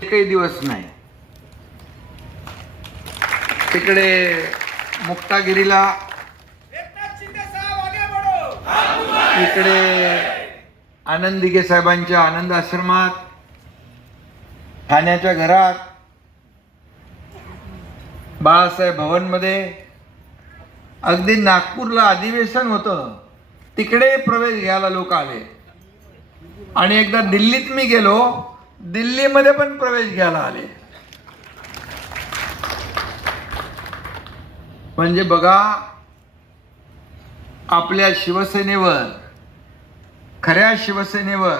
काही दिवस नाही. तिकडे मुक्तागिरीला, इकडे आनंद दिघे साहेबांच्या आनंद आश्रमात, ठाण्याच्या घरात, बाळासाहेब भवन मध्ये, अगदी नागपूरला अधिवेशन होतं तिकडे प्रवेश घ्यायला लोक आले. आणि एकदा दिल्लीत मी गेलो, दिल्लीमध्ये पण प्रवेश घ्यायला आले. म्हणजे बघा, आपल्या शिवसेनेवर, खऱ्या शिवसेनेवर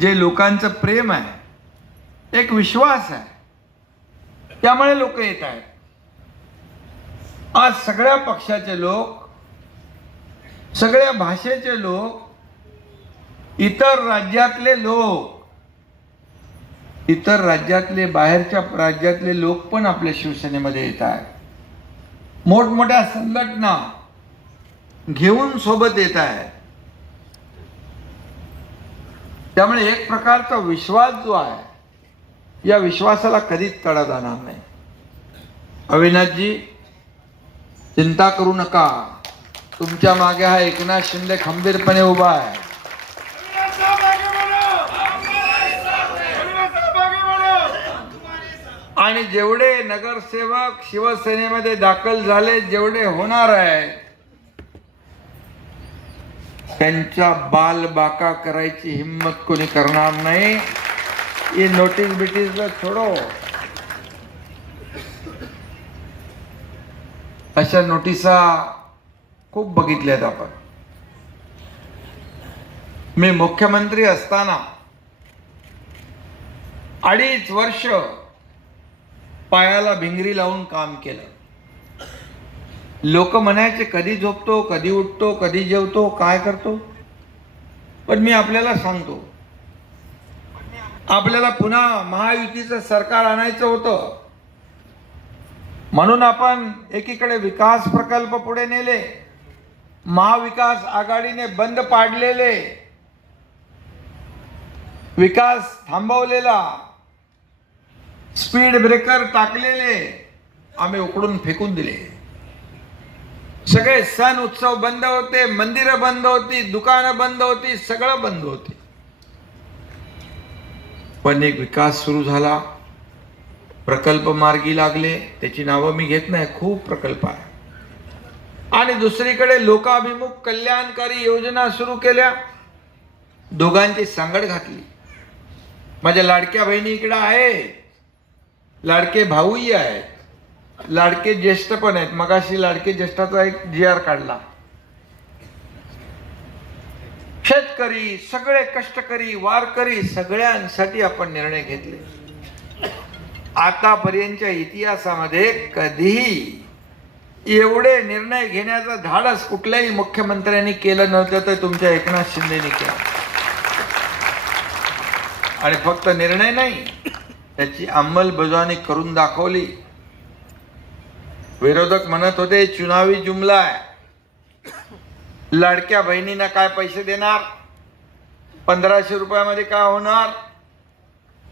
जे लोकांचं प्रेम आहे, एक विश्वास आहे, त्यामुळे लोक येत आहेत. आज सगळ्या पक्षाचे लोक, सगळ्या भाषेचे लोक, इतर राज्यातले लोक, इतर राज्यातले, बाहेरच्या राज्यातले लोक पण आपल्या शिवसेनेमध्ये येत आहेत. मोठमोठ्या संघटना घेऊन सोबत येत आहेत. त्यामुळे एक प्रकारचा विश्वास जो आहे, या विश्वासाला कधीच तडा जाणार नाही. अविनाशजी, चिंता करू नका, तुमच्या मागे हा एकनाथ शिंदे खंबीरपणे उभा आहे. आणि जेवढे नगरसेवक शिवसेनेमध्ये दाखल झाले, जेवढे होणार आहे, त्यांच्या बालबाका करायची हिम्मत कोणी करणार नाही. ये नोटीस बिटीस छोडो. अशा नोटिसा खूप बघितल्यात आपण. मी मुख्यमंत्री असताना 2.5 वर्ष पायाला भिंगरी लावून काम केलं. लोक म्हणायचे कधी झोपतो, कधी उठतो, कधी जेवतो, काय करतो. पण मी आपल्याला सांगतो, आपल्याला पुन्हा महायुतीचं सरकार आणायचं होतं. म्हणून आपण एकीकडे विकास प्रकल्प पुढे नेले, महाविकास आघाडीने बंद पाडलेले, विकास थांबवलेला, स्पीड ब्रेकर टाकलेले आम्ही उकडून फेकून दिले. सगळे सण उत्सव बंद होते, मंदिरं बंद होती, दुकानं बंद होती, सगळं बंद होते. पण एक विकास सुरू झाला, प्रकल्प मार्गी लागले. त्याची नावं मी घेत नाही, खूप प्रकल्प आहे. आणि दुसरीकडे लोकाभिमुख कल्याणकारी योजना सुरू केल्या. दोघांची सांगड घातली. माझ्या लाडक्या बहिणी इकडे आहेत, लाडके भाऊही आहेत, लाडके ज्येष्ठ पण आहेत. मगाशी लाडके ज्येष्ठाचा एक GR काढला. शेतकरी, सगळे कष्टकरी, वारकरी, सगळ्यांसाठी आपण निर्णय घेतले. आतापर्यंतच्या इतिहासामध्ये कधीही एवढे निर्णय घेण्याचं धाडस कुठल्याही मुख्यमंत्र्यांनी केलं नव्हतं, तर तुमच्या एकनाथ शिंदेनी केलं. आणि फक्त निर्णय नाही, त्याची अंमलबजावणी करून दाखवली. विरोधक म्हणत होते चुनावी जुमला आहे, लाडक्या बहिणींना काय पैसे देणार, 1500 रुपयामध्ये काय होणार,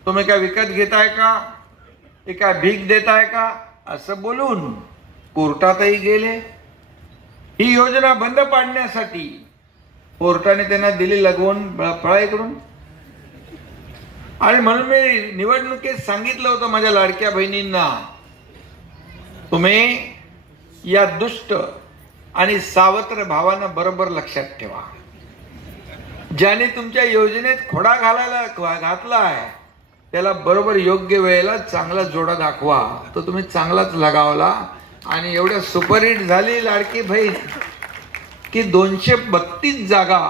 तुम्ही काय विकत घेताय का, हे काय भीक देताय का, असं बोलून कोर्टातही गेले. ही योजना बंद पाडण्यासाठी कोर्टाने त्यांना दिली लगवून पळाई करून. आणि म्हणून मी निवडणुकीत सांगितलं होतं माझ्या लाडक्या बहिणींना, तुम्ही या दुष्ट आणि सावत्र भावांना बरोबर लक्षात ठेवा. ज्याने तुमच्या योजनेत खोडा घातला आहे, त्याला बरोबर योग्य वेळेला चांगला जोडा दाखवा. तो तुम्ही चांगलाच लगावला. आणि एवढ्या सुपरहिट झाली लाडकी बहीण की 232 जागा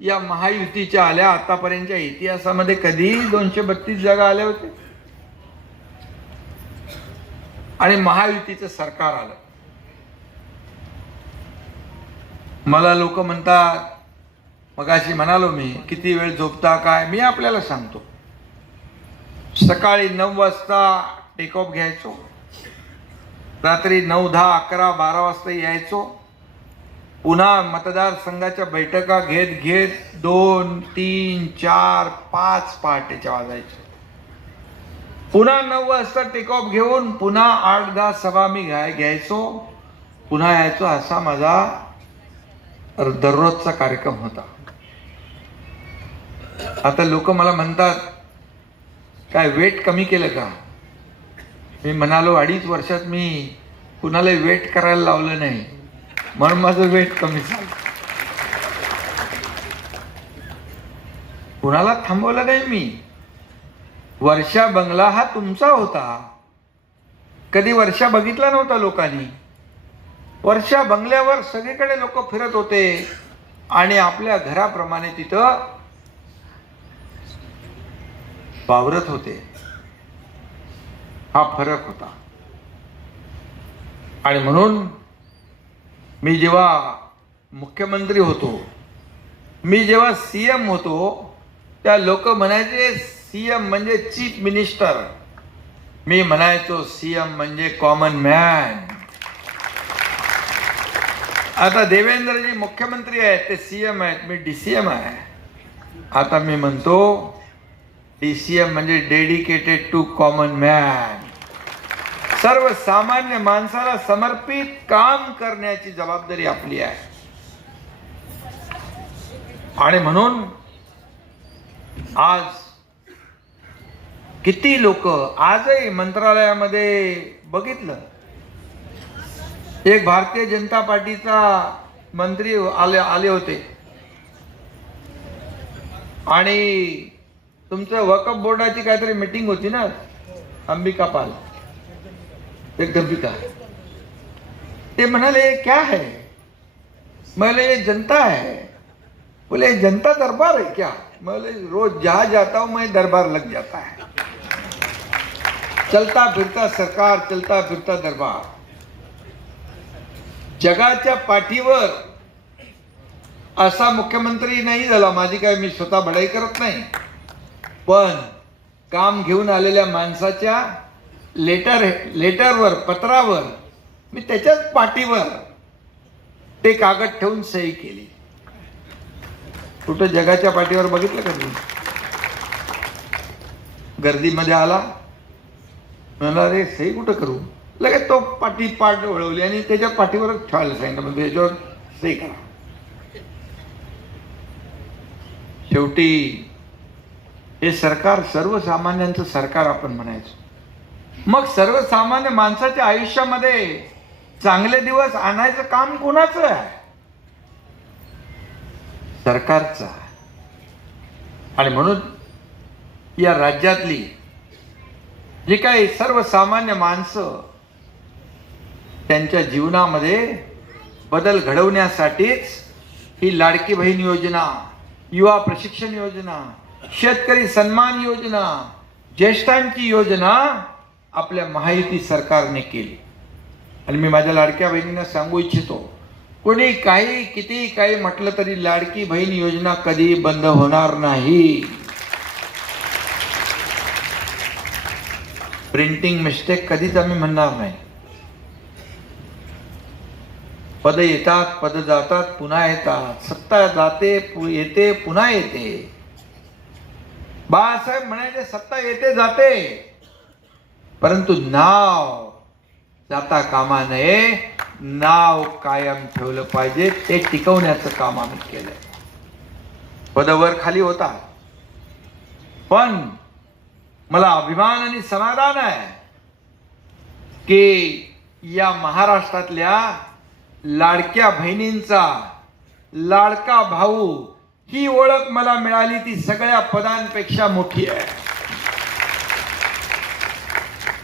या महायुतीच्या आल्या. आतापर्यंतच्या इतिहासामध्ये कधी 232 जागा आल्या होत्या. आणि महायुतीचं सरकार आलं. मला लोक म्हणतात, मगाशी म्हणालो मी, किती वेळ झोपता काय. मी आपल्याला सांगतो, सकाळी 9 वाजता टेक ऑफ घ्यायचो, रात्री 9, 10, 11, 12 वाजता यायचो. पुन्हा मतदारसंघाच्या बैठका घेत घेत 2, 3, 4, 5 पहाटेच्या वाजायच्या. पुन्हा 9 वाजता टेक ऑफ घेऊन पुन्हा 8-10 सभा मी घ्यायचो, पुन्हा यायचो. असा माझा दररोजचा कार्यक्रम होता. आता लोक मला म्हणतात, काय वेट कमी केलं का? मी म्हणालो 2.5 वर्षात मी कुणाला वेट करायला लावलं नाही, म्हणून माझं वेट कमी झालं. कुणाला थांबवलं नाही मी. वर्षा बंगला हा तुमचा होता. कधी वर्षा बघितला नव्हता लोकांनी. वर्षा बंगल्यावर सगळीकडे लोक फिरत होते आणि आपल्या घराप्रमाणे तिथं वावरत होते. हा फरक होता. आणि म्हणून मी जेव्हा मुख्यमंत्री होतो, मी जेव्हा सीएम होतो, त्या लोक म्हणायचे सीएम म्हणजे चीफ मिनिस्टर. मी म्हणायचो सीएम म्हणजे कॉमन मॅन. आता देवेंद्रजी मुख्यमंत्री आहेत, ते सीएम आहेत, मी डीसीएम आहे. आता मी म्हणतो डीसीएम म्हणजे डेडिकेटेड टू कॉमन मॅन. सर्वसामान्य माणसाला समर्पित काम करण्याची जबाबदारी आपली आहे. आणि म्हणून आज किती लोक आजही मंत्रालयामध्ये बघितलं, एक भारतीय जनता पार्टीचा मंत्री आले होते आणि तुमचं वक्फ बोर्डाची काहीतरी मीटिंग होती ना, अंबिका पाल, जगदंबिका. ते म्हणाले क्या है? बोले ये जनता है. बोले जनता दरबार है क्या? बोले रोज जहां जाता हूं मैं दरबार लग जाता है. चलता फिरता सरकार, चलता फिरता दरबार. जगाच्या पाठीवर असा मुख्यमंत्री नाही झाला. माझी काय, मी स्वतः बढाई करत नाही, पण काम घेऊन आलेल्या माणसाच्या लेटरवर, पत्रावर मी त्याच्याच पाठीवर ते कागद ठेवून सही केली. कुठं जगाच्या पाठीवर बघितलं का तुम्ही? गर्दीमध्ये आला, म्हणाला रे सही कुठं करू? लगेच तो पाठ वळवली आणि त्याच्या पाठीवरच ठेवायला सांगितलं, म्हणजे याच्यावर सही करा. शेवटी हे सरकार सर्वसामान्यांचं सरकार आपण म्हणायचो. मग सर्वसामान्य माणसाच्या आयुष्यामध्ये चांगले दिवस आणायचं काम कोणाचं आहे? सरकारचं. आणि म्हणून या राज्यातली जी काही सर्वसामान्य माणसं त्यांच्या जीवनामध्ये बदल घडवण्यासाठीच ही लाडकी बहीण योजना, युवा प्रशिक्षण योजना, शेतकरी सन्मान योजना, ज्येष्ठांची योजना आपल्या महायुती सरकारने केली. आणि मी माझ्या लाडक्या बहिणींना सांगू इच्छितो, कोणी काही किती काही म्हटलं तरी लाडकी बहीण योजना कधी बंद होणार नाही. प्रिंटिंग मिस्टेक कधीच आम्ही म्हणणार नाही. पद येतात, पद जातात, पुन्हा येतात. सत्ता जाते, येते, पुन्हा येते. बाळासाहेब म्हणायचे सत्ता येते जाते, परंतु नाव जाता कामा नये. नाव कायम ठेवलं पाहिजे. ते टिकवण्याचं काम आम्ही केलं. पदावर खाली होता, पण मला अभिमान आणि समाधान आहे की या महाराष्ट्रातल्या लाडक्या बहिणींचा लाडका भाऊ ही ओळख मला मिळाली, ती सगळ्या पदांपेक्षा मोठी आहे.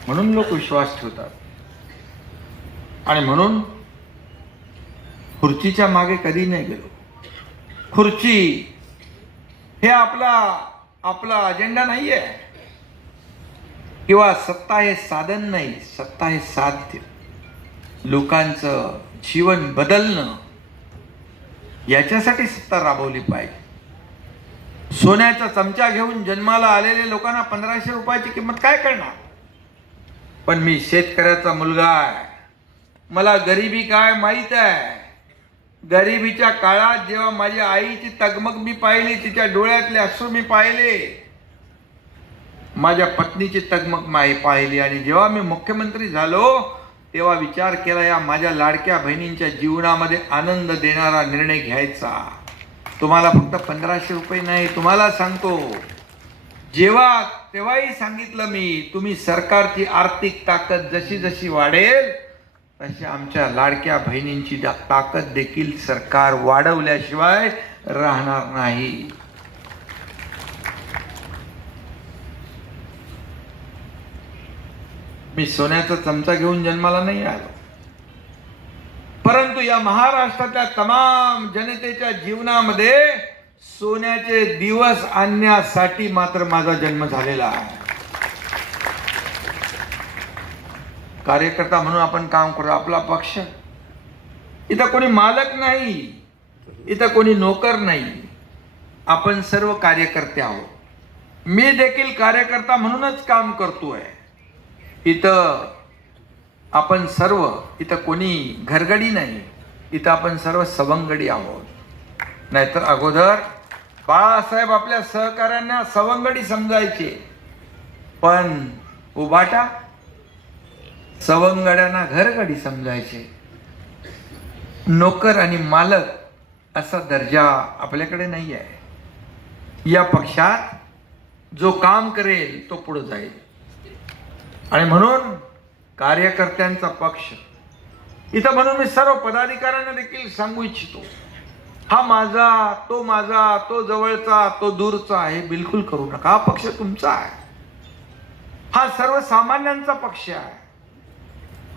म्हणून लोक विश्वास ठेवतात. आणि म्हणून खुर्चीच्या मागे कधी नाही गेलो. खुर्ची हे आपला अजेंडा नाही आहे, किंवा सत्ता हे साधन नाही, सत्ता हे साध्य. लोकांचं जीवन बदलणं, याच्यासाठी सत्ता राबवली पाहिजे. सोन्याचा चमचा घेऊन जन्माला आलेल्या लोकांना 1500 रुपयाची किंमत काय करणार? पण मी शेतकऱ्याचा मुलगा आहे, मला गरिबी काय माहित आहे. गरिबीच्या काळात जेव्हा माझ्या आईची तगमग मी पाहिली, तिच्या डोळ्यातले अश्रू मी पाहिले, माझ्या पत्नीची तगमग पाहिली आणि जेव्हा मी मुख्यमंत्री झालो तेव्हा विचार केला, या माझ्या लाडक्या बहिणींच्या जीवनामध्ये आनंद देणारा निर्णय घ्यायचा. तुम्हाला फक्त 1500 रुपये नाही, तुम्हाला सांगतो, तेव्हाही सांगितलं मी, तुम्ही सरकारची आर्थिक ताकद जशी जशी वाढेल तशी आमच्या लाडक्या बहिणींची ताकद देखील सरकार वाढवल्याशिवाय राहणार नाही. मी सोन्याचा चमचा घेऊन जन्माला नाही आलो, परंतु या महाराष्ट्रातल्या तमाम जनतेच्या जीवनामध्ये सोन्याचे दिवस आणण्यासाठी मात्र माझा जन्म झालेला आहे. कार्यकर्ता म्हणून आपण काम करू. आपला पक्ष, इथं कोणी मालक नाही, इथं कोणी नोकर नाही, आपण सर्व कार्यकर्ते आहोत. मी देखील कार्यकर्ता म्हणूनच काम करतोय. इथं आपण सर्व, इथं कोणी घरगडी नाही, इथं आपण सर्व सवंगडी आहोत. नाहीतर अगोदर बाळासाहेब आपल्या सहकाऱ्यांना सवंगडी समजायचे, पण उबाटा सवंगड्यांना घरगडी समजायचे. नोकर आणि मालक असा दर्जा आपल्याकडे नाही आहे. या पक्षात जो काम करेल तो पुढे जाईल आणि म्हणून कार्यकर्त्यांचा पक्ष इथं. म्हणून मी सर्व पदाधिकाऱ्यांना देखील सांगू इच्छितो, हा माझा, तो जवळचा, तो दूरचा हे बिलकुल करू नका. हा पक्ष तुमचा आहे, हा सर्वसामान्यांचा पक्ष आहे.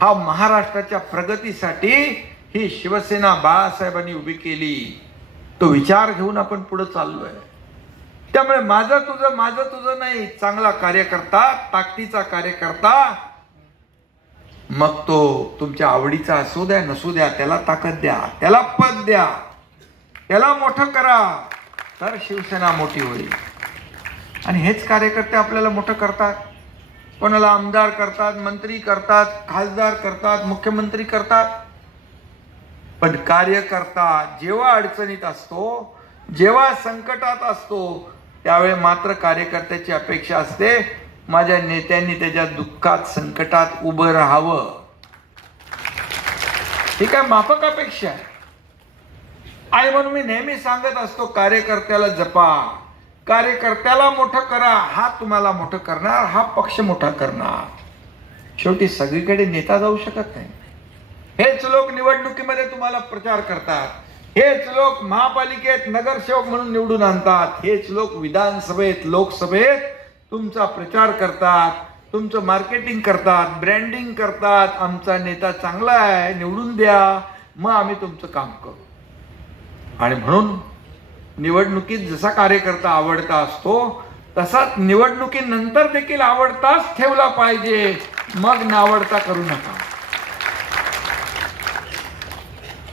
हा महाराष्ट्राच्या प्रगतीसाठी ही शिवसेना बाळासाहेबांनी उभी केली. तो विचार घेऊन आपण पुढे चाललोय. त्यामुळे माझं तुझं नाही, चांगला कार्यकर्ता, ताकदीचा कार्यकर्ता, मग तो तुमच्या आवडीचा असू द्या नसू द्या, त्याला ताकद द्या, त्याला पद द्या, त्याला मोठं करा, तर शिवसेना मोठी होईल. आणि हेच कार्यकर्ते आपल्याला मोठं करतात. कोणाला आमदार करतात, मंत्री करतात, खासदार करतात, मुख्यमंत्री करतात. पण कार्यकर्ता जेव्हा अडचणीत असतो, जेव्हा संकटात असतो, त्यावेळी मात्र कार्यकर्त्याची अपेक्षा असते, माझ्या नेत्यांनी त्याच्या दुःखात, संकटात उभं राहावं. ही काय माफक अपेक्षा आहे? आणि म्हणून मी नेहमी सांगत असतो, कार्यकर्त्याला जपा, कार्यकर्त्याला मोठं करा. हा तुम्हाला मोठं करणार, हा पक्ष मोठा करणार. शेवटी सगळीकडे नेता जाऊ शकत नाही. हेच लोक निवडणुकीमध्ये तुम्हाला प्रचार करतात, हेच लोक महापालिकेत नगरसेवक म्हणून निवडून आणतात, हेच लोक विधानसभेत, लोकसभेत तुमचा प्रचार करतात, तुमचं मार्केटिंग करतात, ब्रँडिंग करतात. आमचा नेता चांगला आहे, निवडून द्या, मग आम्ही तुमचं काम करू. आणि म्हणून निवडणुकीत जसा कार्यकर्ता आवडता असतो तसाच निवडणुकीनंतर देखील आवडताच ठेवला पाहिजे. मग नावडता करू नका.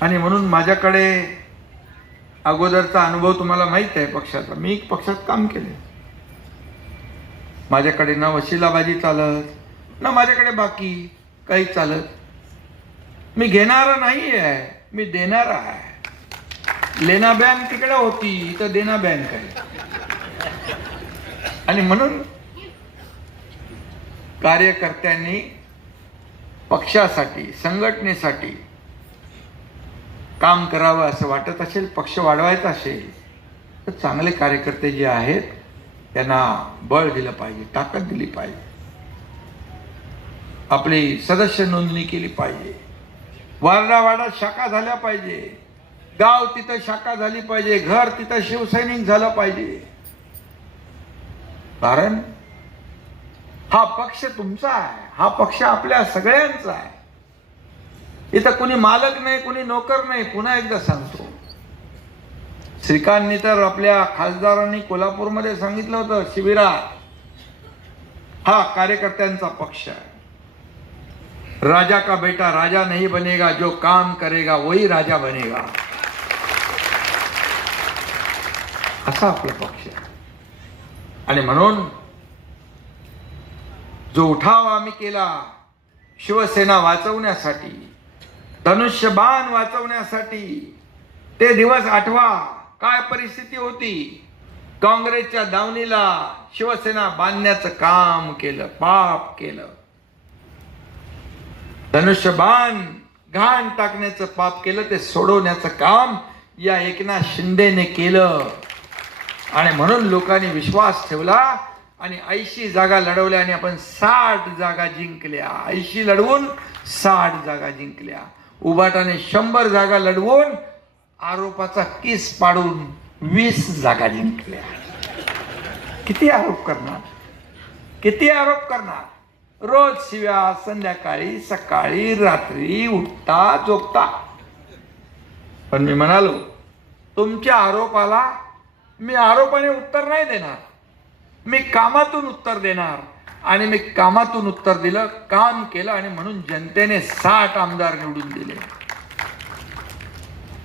आणि म्हणून माझ्याकडे अगोदरचा अनुभव तुम्हाला माहित आहे पक्षाचा. मी पक्षात काम केले. माझ्याकडे ना वशिलाबाजी चालत, ना माझ्याकडे बाकी काही चालत. मी घेणारा नाही आहे, मी देणारा आहे. लेना बँक तिकडे होती, इथं देना बँक आहे. आणि म्हणून कार्यकर्त्यांनी पक्षासाठी, संघटनेसाठी काम करावं असं वाटत असेल, पक्ष वाढवायचा असेल, तर चांगले कार्यकर्ते जे आहेत त्यांना बळ दिलं पाहिजे, ताकद दिली पाहिजे. आपली सदस्य नोंदणी केली पाहिजे. वार्डावार्डात शाखा झाल्या पाहिजे. गाव तिथं शाखा झाली पाहिजे. घर तिथं शिवसैनिक झालं पाहिजे. कारण हा पक्ष तुमचा आहे, हा पक्ष आपल्या सगळ्यांचा आहे. इथं कोणी मालक नाही, कोणी नोकर नाही. पुन्हा एकदा सांगतो, श्रीकांतनी तर आपल्या खासदारांनी कोल्हापूरमध्ये सांगितलं होतं शिबिरात, हा कार्यकर्त्यांचा पक्ष आहे. राजा का बेटा राजा नहीं बनेगा, जो काम करेगा वही राजा बनेगा. असा आपला पक्ष आहे. आणि म्हणून जो उठाव आम्ही केला शिवसेना वाचवण्यासाठी, धनुष्यबाण वाचवण्यासाठी, ते दिवस आठवा. काय परिस्थिती होती. काँग्रेसच्या दावणीला शिवसेना बांधण्याचं काम केलं, पाप केलं. धनुष्यबाण घाण टाकण्याचं पाप केलं, ते सोडवण्याचं काम या एकनाथ शिंदेने केलं. आणि म्हणून लोकांनी विश्वास ठेवला आणि 80 जागा लढवल्या आणि आपण 60 जागा जिंकल्या. 80 लढवून 60 जागा जिंकल्या. उबाटाने 100 जागा लढवून आरोपाचा केस पाडून 20 जागा जिंकल्या. किती आरोप करणार, किती आरोप करणार? रोज शिव्या, संध्याकाळी, सकाळी, रात्री, उठता झोपता. पण मी म्हणालो, तुमच्या आरोपाला मी आरोपाने उत्तर नाही देणार, मी कामातून उत्तर देणार. आणि मी कामातून उत्तर दिलं, काम केलं आणि म्हणून जनतेने 60 आमदार निवडून दिले.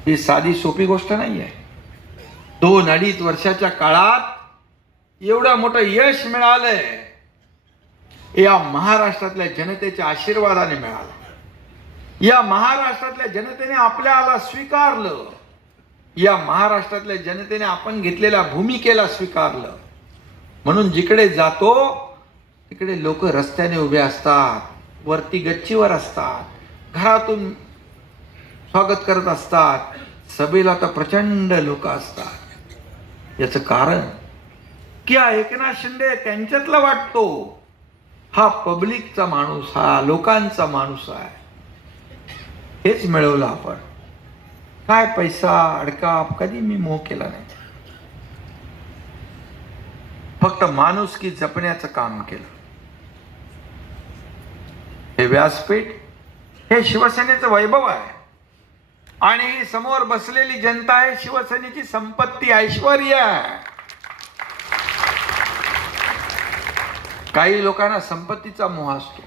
ही साधी सोपी गोष्ट नाही आहे. 2-2.5 वर्षाच्या काळात एवढं मोठं यश मिळालंय, या महाराष्ट्रातल्या जनतेच्या आशीर्वादाने मिळालं. या महाराष्ट्रातल्या जनतेने आपल्याला स्वीकारलं. या महाराष्ट्रातल्या जनतेने आपण घेतलेल्या भूमिकेला स्वीकारलं. म्हणून जिकडे जातो तिकडे लोक रस्त्याने उभे असतात, वरती गच्चीवर असतात, घरातून स्वागत करत असतात, सभेला तर प्रचंड लोक असतात. याचं कारण की हा एकनाथ शिंदे त्यांच्यातला वाटतो. हा पब्लिकचा माणूस, हा लोकांचा माणूस आहे. हेच मिळवलं आपण. काय पैसा अडका कधी मी मोह केला नाही. फक्त माणुसकी जपण्याचं काम केलं. हे व्यासपीठ हे शिवसेनेचं वैभव आहे आणि समोर बसलेली जनता आहे शिवसेनेची संपत्ती, ऐश्वर्य आहे. काही लोकांना संपत्तीचा मोह असतो.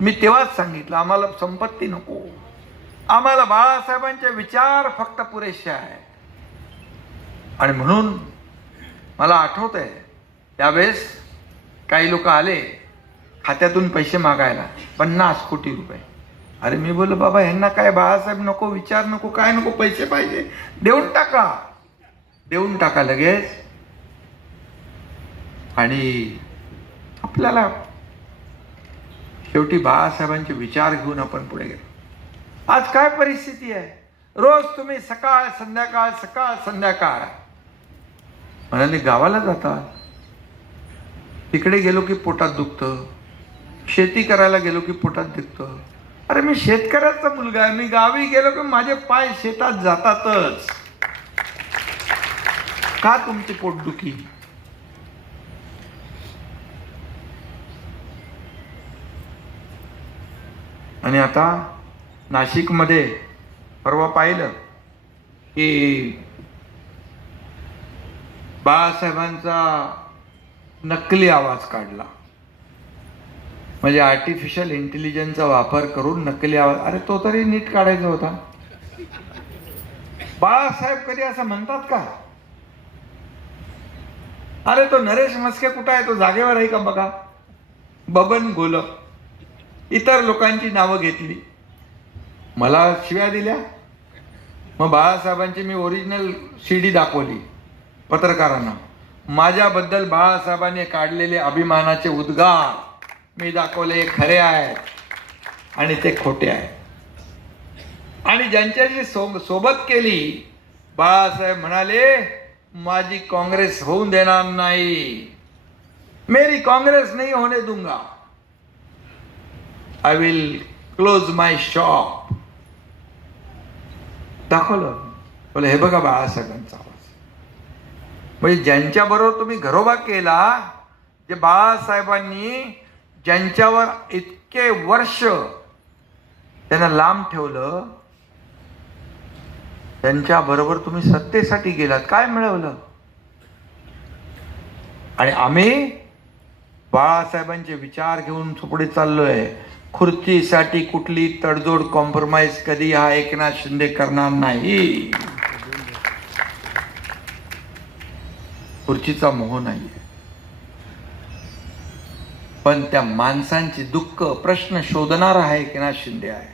मी तेव्हाच सांगितलं, आम्हाला संपत्ती नको, आम्हाला बाळासाहेबांचे विचार फक्त पुरेसे आहेत. आणि म्हणून मला आठवत आहे, त्यावेळेस काही लोक आले खात्यातून पैसे मागायला, 50 कोटी रुपये. अरे मी बोललो, बाबा ह्यांना काय बाळासाहेब नको, विचार नको, काय नको, पैसे पाहिजे, देऊन टाका, देऊन टाका लगेच. आणि आपल्याला शेवटी बाळासाहेबांचे विचार घेऊन आपण पुढे गेलो. आज काय परिस्थिती आहे? रोज तुम्ही सकाळ संध्याकाळ सकाळ संध्याकाळ म्हणाले गावाला जातात, तिकडे गेलो की पोटात दुखतं, शेती करायला गेलो की पोटात दुखतं. अरे मी शेतकऱ्याचा मुलगा आहे, मी गावी गेलो की माझे पाय शेतात जातातच. का तुमची पोटदुखी? आणि आता नाशिकमध्ये परवा पाहिलं की बाळासाहेबांचा नकली आवाज काढला, म्हणजे आर्टिफिशियल इंटेलिजन्सचा वापर करून नकली आवाज. अरे तो तरी नीट काढायचा होता. बाळासाहेब कधी असं म्हणतात का? अरे तो नरेश म्हस्के कुठं आहे? तो जागेवर आहे का बघा. बबन गोलप, इतर लोकांची नावं घेतली, मला शिव्या दिल्या. मग बाळासाहेबांची मी ओरिजिनल CD दाखवली पत्रकारांना. माझ्याबद्दल बाळासाहेबांनी काढलेले अभिमानाचे उद्गार मी दाखवले, खरे आहेत आणि ते खोटे आहेत. आणि ज्यांच्याशी सोबत केली, बाळासाहेब म्हणाले माझी काँग्रेस होऊन देणार नाही, मेरी काँग्रेस नहीं होने दूंगा, I will close my shop. दाखवलं, बोले हे बघा बाळासाहेबांचा आवाज. म्हणजे ज्यांच्याबरोबर तुम्ही घरोबा केला, जे बाळासाहेबांनी ज्यांच्यावर इतके वर्ष त्यांना लांब ठेवलं, त्यांच्याबरोबर तुम्ही सत्तेसाठी गेलात, काय मिळवलं? आणि आम्ही बाळासाहेबांचे विचार घेऊन पुढे चाललोय. खुर्चीसाठी कुठली तडजोड, कॉम्प्रोमाइज कधी हा एकनाथ शिंदे करणार नाही. खुर्चीचा मोह नाही, पण त्या माणसांची दुःख प्रश्न शोधणारा आहे एकनाथ शिंदे आहे.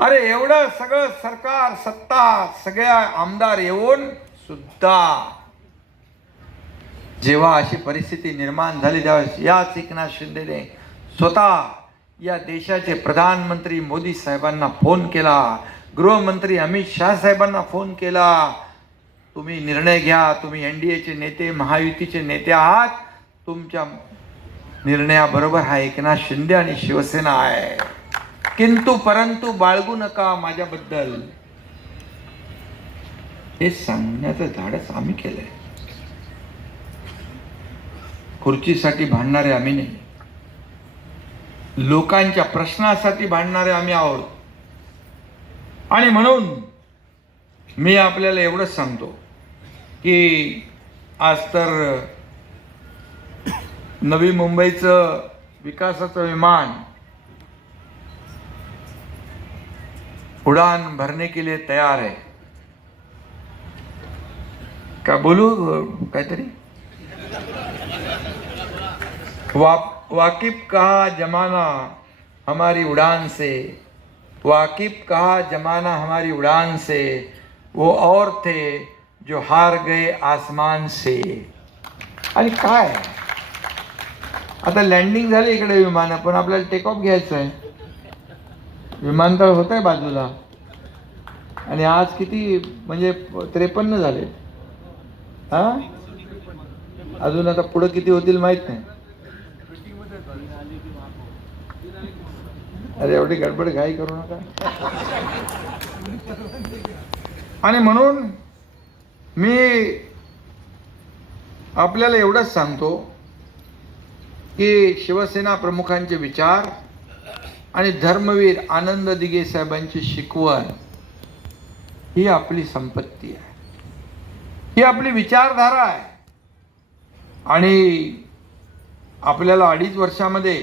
अरे एवढं सगळं सरकार, सत्ता, सगळ्या आमदार येऊन सुद्धा जेव्हा अशी परिस्थिती निर्माण झाली त्यावेळेस याच एकनाथ शिंदेने स्वतः या देशाचे प्रधानमंत्री मोदी साहेबांना फोन केला, गृहमंत्री अमित शाह साहेबांना फोन केला, तुम्ही निर्णय घ्या, तुम्ही NDAचे नेते, महायुतीचे नेते आहात, तुमच्या निर्णयाबरोबर हा एकनाथ शिंदे आणि शिवसेना आहे, किंतु परंतु बाळगू नका माझ्याबद्दल. हे सांगण्याचं धाडस आम्ही केलंय. खुर्चीसाठी भांडणारे आम्ही नाही, लोकांच्या प्रश्नासाठी भांडणारे आम्ही आहोत. आणि म्हणून मी आपल्याला एवढंच सांगतो की आज तर नवी मुंबईचं विकासाचं विमान उड़ान भरने के लिए तैयार है. क्या बोलू काहीतरी, वाकिफ कहा जमाना हमारी उड़ान से, वाकिफ कहा जमाना हमारी उड़ान से, वो और थे जो हार गए आसमान से. आणि काय आता लँडिंग झाली इकडे विमान, पण आपल्याला टेक ऑफ घ्यायचं आहे. विमानतळ होत आहे बाजूला आणि आज किती म्हणजे 53 झाले. हा अजून आता पुढे किती होतील माहित नाही. अरे एवढी गडबड घाई करू नका. आणि म्हणून मी आपल्याला एवढंच सांगतो की शिवसेना प्रमुखांचे विचार आणि धर्मवीर आनंद दिघे साहेबांची शिकवण ही आपली संपत्ती आहे, ही आपली विचारधारा आहे. आणि आपल्याला 2.5 वर्षामध्ये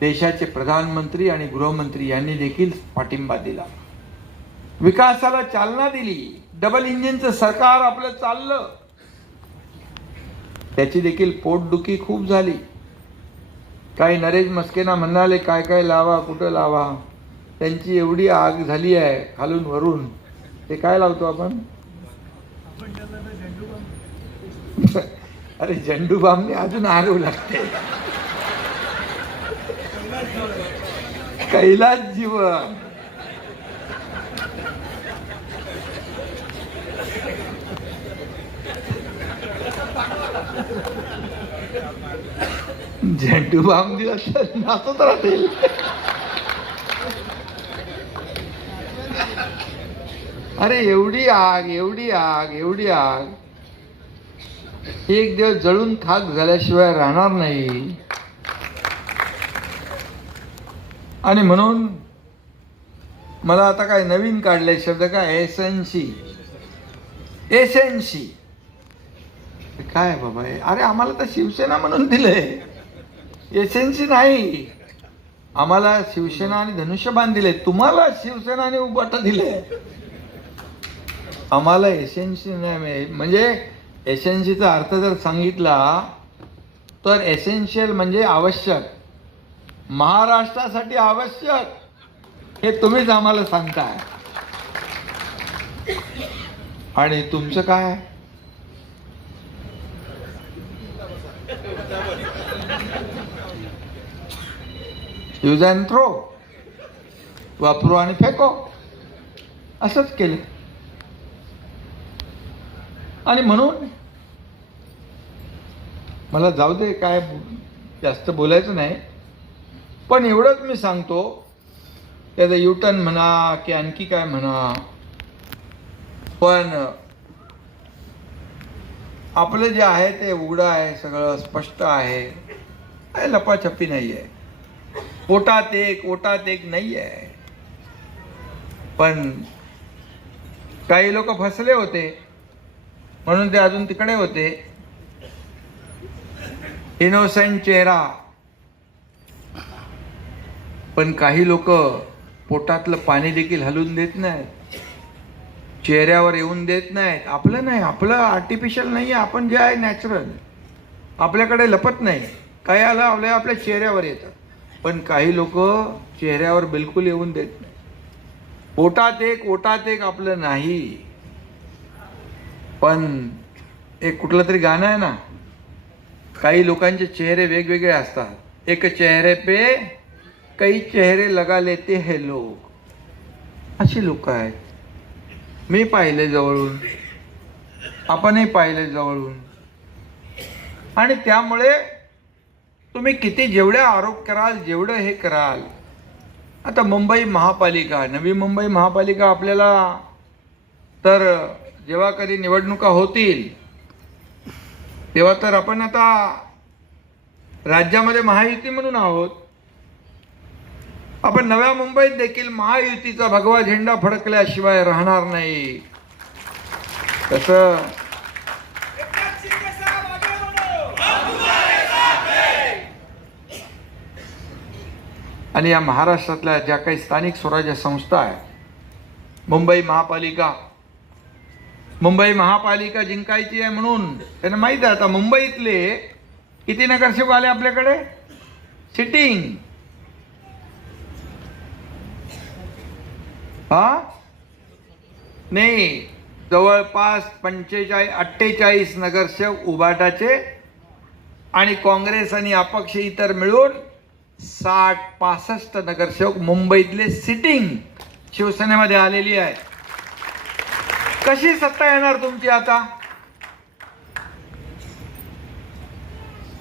देशाचे प्रधानमंत्री आणि गृहमंत्री यांनी देखील पाठिंबा दिला, विकासाला चालना दिली. डबल इंजिनचं सरकार आपलं चाललं, त्याची देखील पोटदुखी खूप झाली. काही नरेश मस्केना म्हणाले काय काय लावा, कुठं लावा, त्यांची एवढी आग झाली आहे खालून वरून. ते काय लावतो आपण, अरे झंडू बामने अजून आग लागते. कैलास जीवन. झेंडू बाम दिला तर नाचत राहतील. अरे एवढी आग, एवढी आग, एवढी आग, एक दिवस जळून खाक झाल्याशिवाय राहणार नाही. आणि म्हणून मला आता काय नवीन काढले शब्द, काय एसएनसी. एसएनसी काय बाबा, अरे आम्हाला तर शिवसेना म्हणून दिलंय, एसएनसी नाही. आम्हाला शिवसेना आणि धनुष्यबाण दिले, तुम्हाला शिवसेना आणि उबाटा दिले, आम्हाला एसएनसी नाही. म्हणजे एसएनसीचा अर्थ जर सांगितला तर एसेन्शियल म्हणजे आवश्यक, महाराष्ट्रासाठी आवश्यक, हे तुम्हीच आम्हाला सांगताय. आणि तुमचं काय, यूज अँड थ्रो, वापरू आणि फेको, असंच केलं. आणि म्हणून मला जाऊ दे, काय जास्त बोलायचं नाही, पण एवढंच मी सांगतो, त्याचं युटर्न म्हणा की आणखी काय म्हणा, पण आपलं जे आहे ते उघडं आहे, सगळं स्पष्ट आहे, काय लपाछपी नाही आहे. पोटात एक ओटात एक नाही आहे. पण काही लोक फसले होते म्हणून ते अजून तिकडे होते. इनोसेंट चेहरा, पण काही लोक पोटातलं पाणी देखील हलवून देत नाहीत, चेहऱ्यावर येऊन देत नाहीत. आपलं नाही, आपलं आर्टिफिशियल नाही आहे, आपण जे आहे नॅचरल, आपल्याकडे लपत नाही. काय आलं आपल्या चेहऱ्यावर येतं, पण काही लोक चेहऱ्यावर बिलकुल येऊन देत नाही. पोटात एक ओटात एक आपलं नाही. पण एक कुठलं तरी गाणं आहे ना, काही लोकांचे चेहरे वेगवेगळे असतात. एक चेहरे पे कई चेहरे लगा लेते हैं लोग, अशी लोक आहेत. मी पाहिले जवळून, आपणही पाहिले जवळून. आणि त्यामुळे तुम्ही किती जेवढे आरोप कराल, जेवढं हे कराल. आता मुंबई महापालिका, नवी मुंबई महापालिका आपल्याला तर जेव्हा कधी निवडणुका होतील तेव्हा तर आपण आता राज्यामध्ये महायुती म्हणून आहोत. आपण नव्या मुंबईत देखील महायुतीचा भगवा झेंडा फडकल्याशिवाय राहणार नाही. तसं आणि या महाराष्ट्रातल्या ज्या काही स्थानिक स्वराज्य संस्था आहेत, मुंबई महापालिका जिंकायची आहे म्हणून त्यांना माहित आहे. आता मुंबईतले किती नगरसेवक आले आपल्याकडे सिटिंग? नाही, जवळपास 48 नगरसेवक उभाटाचे आणि काँग्रेस आणि अपक्ष इतर मिळून 65 नगरसेवक मुंबईतले सिटिंग शिवसेनेमध्ये आलेली आहे. कशी सत्ता येणार तुमची आता?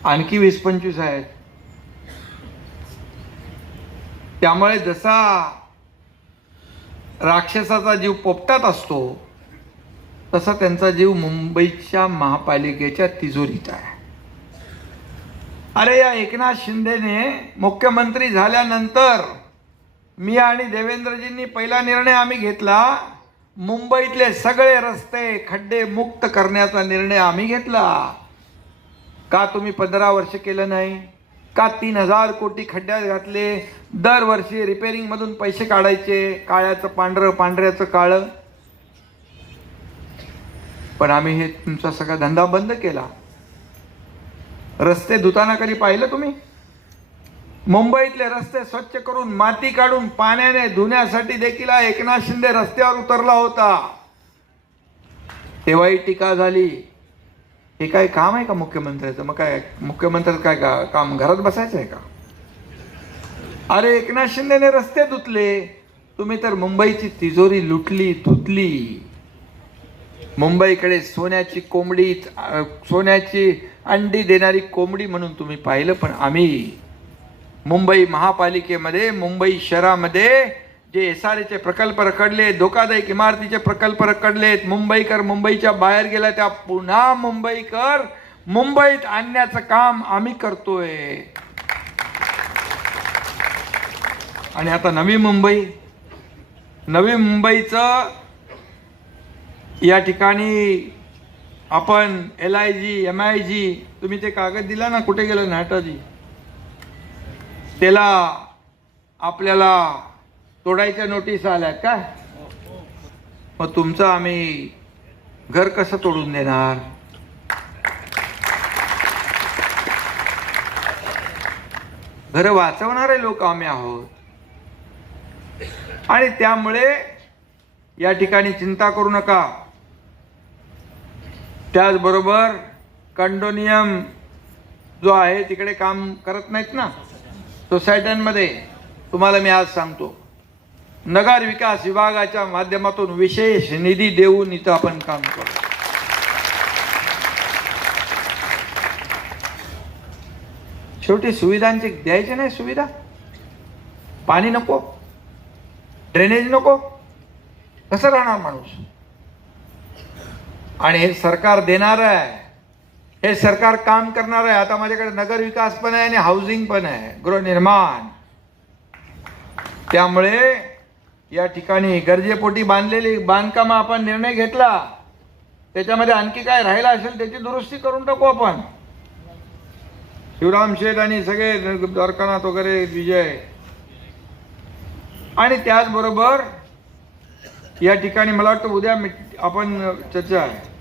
आणखी 20-25 आहेत. त्यामुळे जसा राक्षसाचा जीव पोपटात असतो तसा त्यांचा जीव मुंबईच्या महापालिकेच्या तिजोरीत आहे. अरे या एकनाथ शिंदेने मुख्यमंत्री झाल्यानंतर मी आणि देवेंद्रजींनी पहिला निर्णय आम्ही घेतला, मुंबईतले सगळे रस्ते खड्डे मुक्त करण्याचा निर्णय आम्ही घेतला. का तुम्ही 15 वर्ष केलं नाही? का 3000 कोटी खड्ड्यात घातले? दरवर्षी रिपेरिंग मधून पैसे काढायचे, काळ्याचं पांढरं, पांढऱ्याचं काळं. पण आम्ही हे तुमचा सगळा धंदा बंद केला. रस्ते धुताना कधी पाहिलं तुम्ही? मुंबईतले रस्ते स्वच्छ करून माती काढून पाण्याने धुण्यासाठी देखील एकनाथ शिंदे रस्त्यावर उतरला होता. तेव्हाही टीका झाली. हे काय काम आहे का मुख्यमंत्र्याचं? मग काय मुख्यमंत्र्याचं काय काम घरात बसायचं आहे का? अरे एकनाथ शिंदेने रस्ते धुतले, तुम्ही तर मुंबईची तिजोरी लुटली, धुतली. मुंबईकडे सोन्याची कोंबडी, सोन्याची अंडी देणारी कोंबडी म्हणून तुम्ही पाहिलं. पण आम्ही मुंबई महापालिकेमध्ये, मुंबई शहरामध्ये जे SRAचे प्रकल्प रखडले, धोकादायक इमारतीचे प्रकल्प रखडलेत, मुंबईकर मुंबईच्या बाहेर गेला, त्या पुन्हा मुंबईकर मुंबईत आणण्याचं काम आम्ही करतोय. आणि आता नवी मुंबईचं या ठिकाणी आपण LIG, MIG, तुम्ही ते कागद दिला ना, कुठे गेलं नाटाजी? त्याला आपल्याला तोडायच्या नोटीस आल्या काय? मग तुमचं आम्ही घर कसं तोडून देणार? घर वाचवणारे लोक आम्ही आहोत. आणि त्यामुळे या ठिकाणी चिंता करू नका. त्याचबरोबर कंडोनियम जो आहे तिकडे काम करत नाहीत ना सोसायट्यांमध्ये, तुम्हाला मी आज सांगतो, नगर विकास विभागाच्या माध्यमातून विशेष निधी देऊन इथं आपण काम करू. शेवटी सुविधांची द्यायची नाही सुविधा? पाणी नको, ड्रेनेज नको, कसं राहणार माणूस? आणि हे सरकार देणार आहे, हे सरकार काम करणार आहे. आता माझ्याकडे नगर विकास पण आहे आणि हाऊसिंग पण आहे, गृहनिर्माण. त्यामुळे या ठिकाणी गरजेपोटी बांधलेली बांधकामं आपण निर्णय घेतला, त्याच्यामध्ये आणखी काय राहिला असेल त्याची दुरुस्ती करून टाकू आपण. शिवराम शेठ आणि सगळे द्वारकानाथ वगैरे विजय. आणि त्याचबरोबर या ठिकाणी मला वाटतं उद्या आपण चर्चा आहे,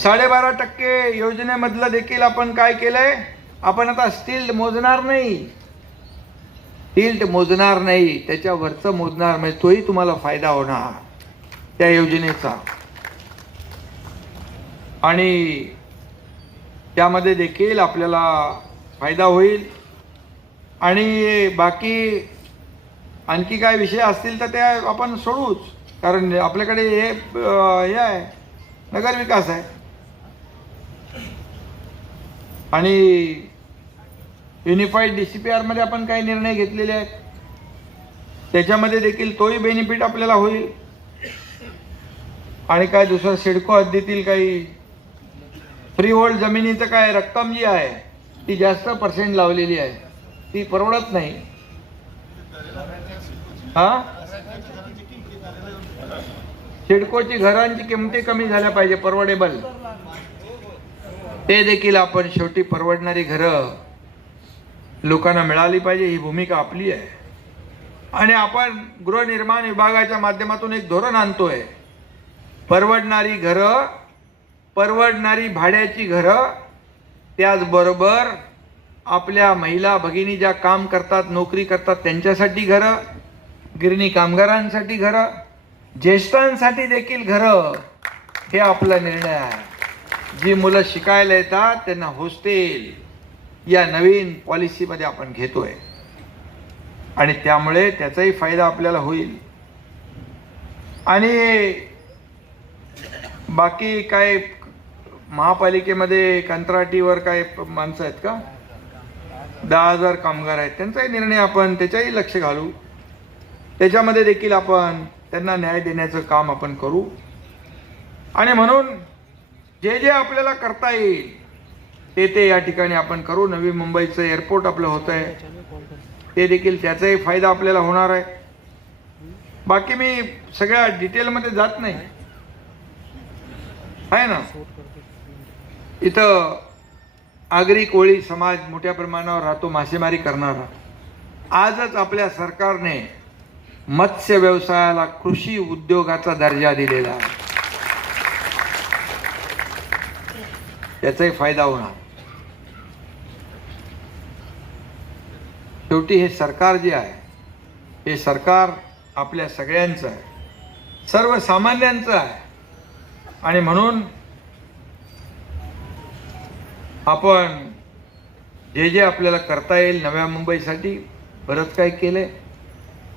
12.5% योजनेमधलं देखील आपण काय केलंय, आपण आता स्टील मोजणार नाही, टिल्ट मोजणार नाही, त्याच्यावरचं मोजणार. म्हणजे तोही तुम्हाला फायदा होणार त्या योजनेचा. आणि त्यामध्ये देखील आपल्याला फायदा होईल. आणि बाकी आणखी काय विषय असतील तर त्या आपण सोडूच, कारण आपल्याकडे हे आहे, नगरविकास आहे. आणि युनिफाईड DCPR मध्ये आपण काही निर्णय घेतलेले आहेत, त्याच्यामध्ये देखील तोही बेनिफिट आपल्याला होईल. आणि काय दुसरं सिडको हद्दीतील काही फ्री होल्ड जमिनीचं काय रक्कम जी आहे ती जास्त पर्सेंट लावलेली आहे, ती परवडत नाही. हा, सिडकोची घरांची किमती कमी झाल्या पाहिजे, परवडेबल. ते देखील आपण शेवटी परवडणारी घरं लोकांना मिळाली पाहिजे, ही भूमिका आपली आहे. आणि आपण गृहनिर्माण विभागाच्या माध्यमातून एक धोरण आणतोय, परवडणारी घरं, परवडणारी भाड्याची घरं, त्याचबरोबर आपल्या महिला भगिनी ज्या काम करतात, नोकरी करतात त्यांच्यासाठी घरं, गिरणी कामगारांसाठी घरं, ज्येष्ठांसाठी देखील घरं, हे आपला निर्णय आहे. जी मुलं शिकायला येतात त्यांना हॉस्टेल या नवीन पॉलिसीमध्ये आपण घेतोय आणि त्यामुळे त्याचाही फायदा आपल्याला होईल. आणि बाकी काय महापालिकेमध्ये कंत्राटीवर काय माणसं आहेत का, 10,000 कामगार आहेत, त्यांचाही निर्णय आपण त्याच्याही लक्ष घालू. त्याच्यामध्ये देखील आपण त्यांना न्याय देण्याचं काम आपण करू. आणि म्हणून जे जे आपल्याला करता येईल ते या ठिकाणी आपण करू. नवी मुंबईचं एअरपोर्ट आपलं होत आहे, ते देखील त्याचाही फायदा आपल्याला होणार आहे. बाकी मी सगळ्या डिटेलमध्ये जात नाही आहे ना. इथं आगरी कोळी समाज मोठ्या प्रमाणावर राहतो, मासेमारी करणारा. आजच आपल्या सरकारने मत्स्य व्यवसायाला कृषी उद्योगाचा दर्जा दिलेला आहे, त्याचाही फायदा होणार. शेवटी हे सरकार जे आहे, हे सरकार आपल्या सगळ्यांचं आहे, सर्वसामान्यांचं आहे. आणि म्हणून आपण जे जे आपल्याला करता येईल नव्या मुंबईसाठी बरंच काही केलंय.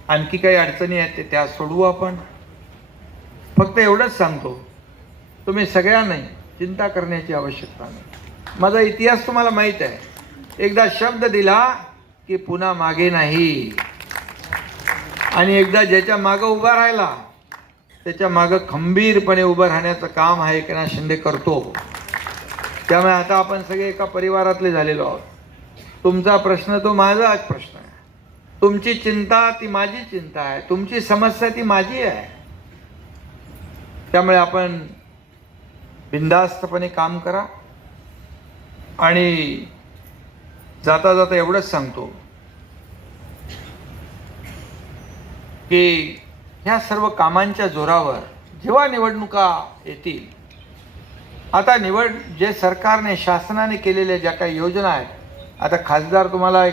आणखी काही अडचणी आहेत ते त्या सोडवू आपण. फक्त एवढंच सांगतो, तुम्ही सगळ्यांनी चिंता करण्याची आवश्यकता नाही. माझा इतिहास तुम्हाला माहीत आहे, एकदा शब्द दिला की पुन्हा मागे नाही. आणि एकदा ज्याच्या मागं उभा राहिला त्याच्या मागं खंबीरपणे उभं राहण्याचं काम हा एकनाथ शिंदे करतो. त्यामुळे आता आपण सगळे एका परिवारातले झालेलो आहोत. तुमचा प्रश्न तो माझाच प्रश्न आहे, तुमची चिंता ती माझी चिंता आहे, तुमची समस्या ती माझी आहे. त्यामुळे आपण बिनधास्तपणे काम करा. आणि जाता जाता एवढंच सांगतो की ह्या सर्व कामांच्या जोरावर जेव्हा निवडणुका येतील, आता जे सरकारने शासनाने केलेल्या ज्या काही योजना आहेत, आता खासदार तुम्हाला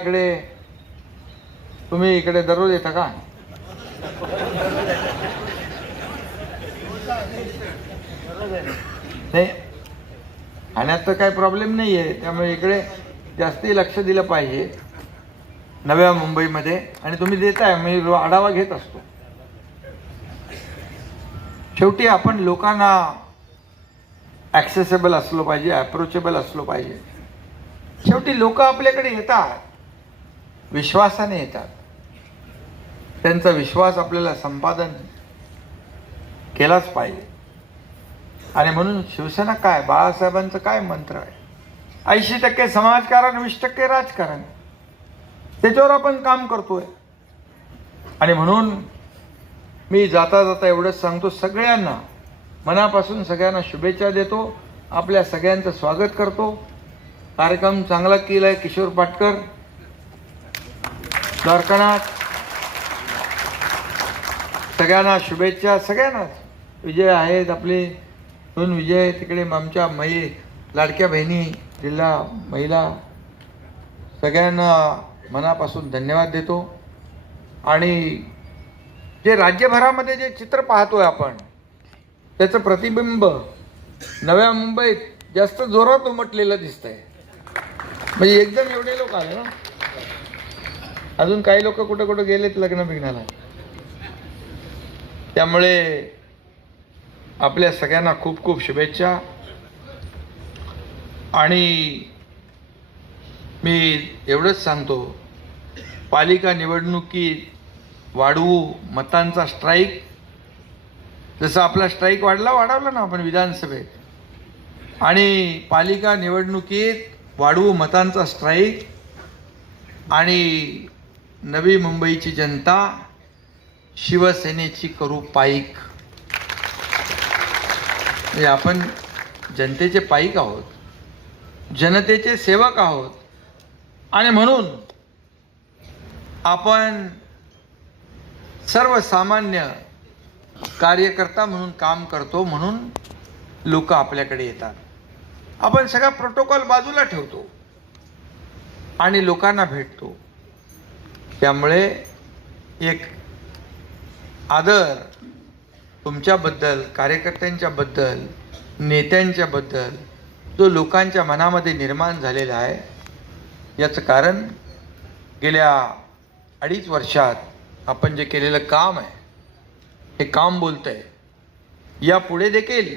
तुम्ही इकडे दररोज येता का? नाही, खाण्यात तर काही प्रॉब्लेम नाही आहे, त्यामुळे इकडे जास्ती लक्ष दिलं पाहिजे नव्या मुंबईमध्ये. आणि तुम्ही देताय, मी आढावा घेत असतो. शेवटी आपण लोकांना ॲक्सेसेबल असलो पाहिजे, अप्रोचेबल असलो पाहिजे. शेवटी लोक आपल्याकडे येतात, विश्वासाने येतात. त्यांचा विश्वास आपल्याला संपादन केलाच पाहिजे. आणि म्हणून शिवसेना काय, बाळासाहेबांचं काय मंत्र आहे, 80% समाजकारण, 20% राजकारण, त्याच्यावर आपण काम करतोय. आणि म्हणून मी जाता जाता एवढंच सांगतो, सगळ्यांना मनापासून सगळ्यांना शुभेच्छा देतो, आपल्या सगळ्यांचं स्वागत करतो. कार्यक्रम चांगला केलाय किशोर पाटकर, द्वारकानाथ, सगळ्यांना शुभेच्छा. सगळ्यांनाच विजय आहेत, आपले 2 विजय तिकडे, आमच्या लाडक्या बहिणी, जिल्हा महिला, सगळ्यांना मनापासून धन्यवाद देतो. आणि जे राज्यभरामध्ये जे चित्र पाहतोय आपण, त्याचं प्रतिबिंब नव्या मुंबईत जास्त जोरात उमटलेलं दिसतंय. म्हणजे एकदम एवढे लोक आले ना. अजून काही लोक कुठं कुठं गेलेत लग्न बिग्नाला. त्यामुळे आपल्या सगळ्यांना खूप खूप शुभेच्छा. आणि मी एवढंच सांगतो, पालिका निवडणुकीत वाढवू मतांचा स्ट्राईक. जसं आपला स्ट्राईक वाढवला ना आपण विधानसभेत, आणि पालिका निवडणुकीत वाढवू मतांचा स्ट्राईक. आणि नवी मुंबईची जनता शिवसेनेची करू पाईक. म्हणजे आपण जनतेचे पाईक आहोत, जनतेचे सेवक आहोत. आणि म्हणून आपण सर्वसामान्य कार्यकर्ता म्हणून काम करतो. म्हणून लोक आपल्याकडे येतात. आपण सगळा प्रोटोकॉल बाजूला ठेवतो आणि लोकांना भेटतो. त्यामुळे एक आदर तुमच्याबद्दल, कार्यकर्त्यांच्याबद्दल, नेत्यांच्याबद्दल जो लोकांच्या मनामध्ये निर्माण झालेला आहे, याचं कारण गेल्या 2.5 वर्षात आपण जे केलेलं काम आहे, हे काम बोलतंय. यापुढे देखील,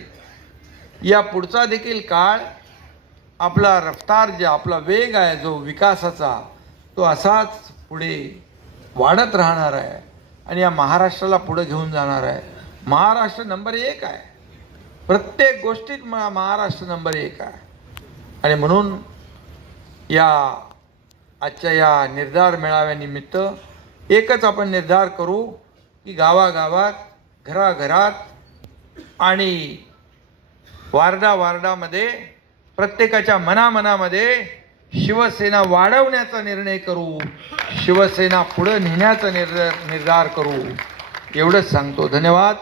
या पुढचा देखील काळ आपला रफ्तार, जे आपला वेग आहे जो विकासाचा, तो असाच पुढे वाढत राहणार आहे आणि या महाराष्ट्राला पुढे घेऊन जाणार आहे. महाराष्ट्र नंबर 1 आहे. प्रत्येक गोष्टीत महाराष्ट्र नंबर 1 आहे. आणि म्हणून या आजच्या या निर्धार मेळाव्यानिमित्त एकच आपण निर्धार करू की गावागावात, घराघरात आणि वार्डामध्ये प्रत्येकाच्या मनामध्ये शिवसेना वाढवण्याचा निर्णय करू, शिवसेना पुढे नेण्याचा निर्धार करू. एवढंच सांगतो. धन्यवाद.